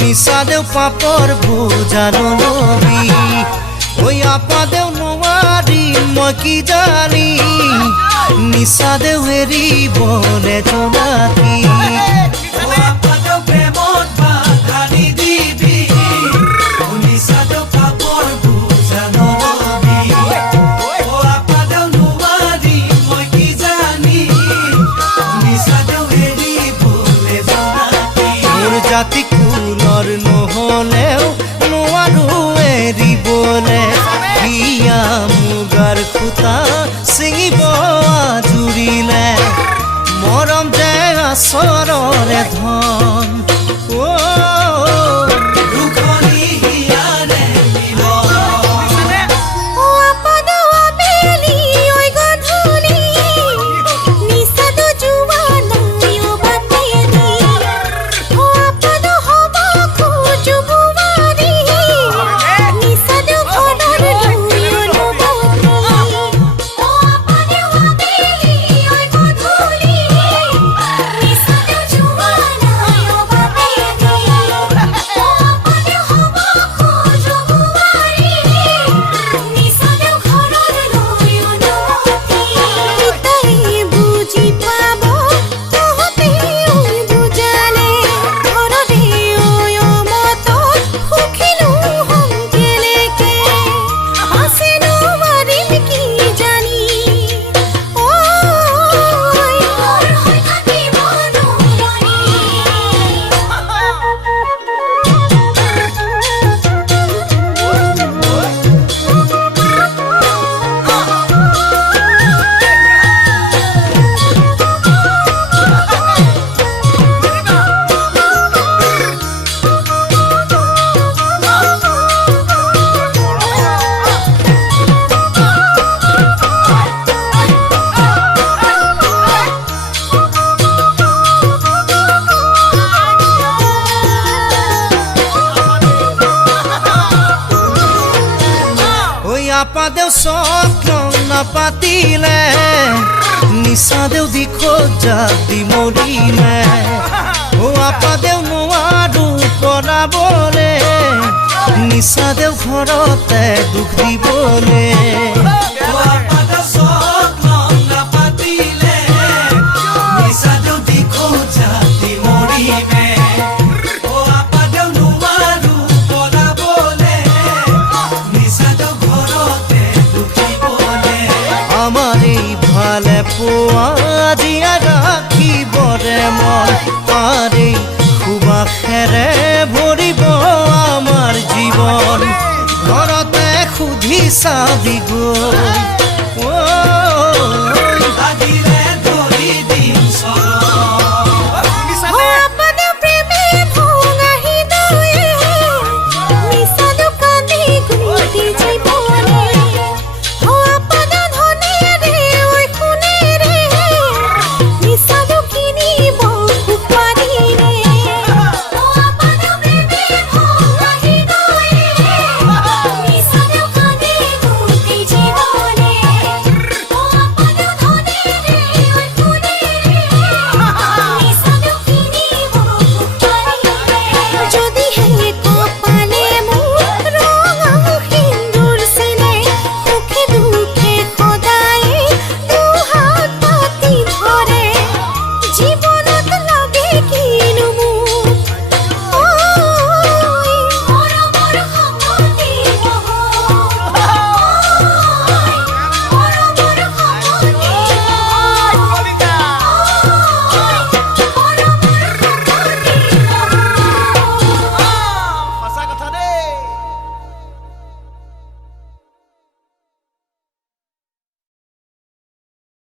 নিশাদেও পাপৰ বোজানো নবী ওই আপাদেও নোৱাৰি মই কি জানি নিশাদেও এৰিবলে জনাতি জাতি কুলৰ নহলেও নোৱাৰো এৰিবলে বিয়া মুগাৰ খুটা ছিঙিব জুৰিলে মৰম যে আচৰৰে ধন আপাদেও স্বপ্ন নাপাতিলে নিশাদেও দি খোজাতি মৰিলে ও আপাদেও নোৱাৰো পৰাবলে নিশাদেও ঘৰতে দুখ দিবলে পোৱা ৰাখিবৰে মন পাৰি সুবাসেৰে ভৰিব আমাৰ জীৱন ঘৰতে সুধি চাবি গৈ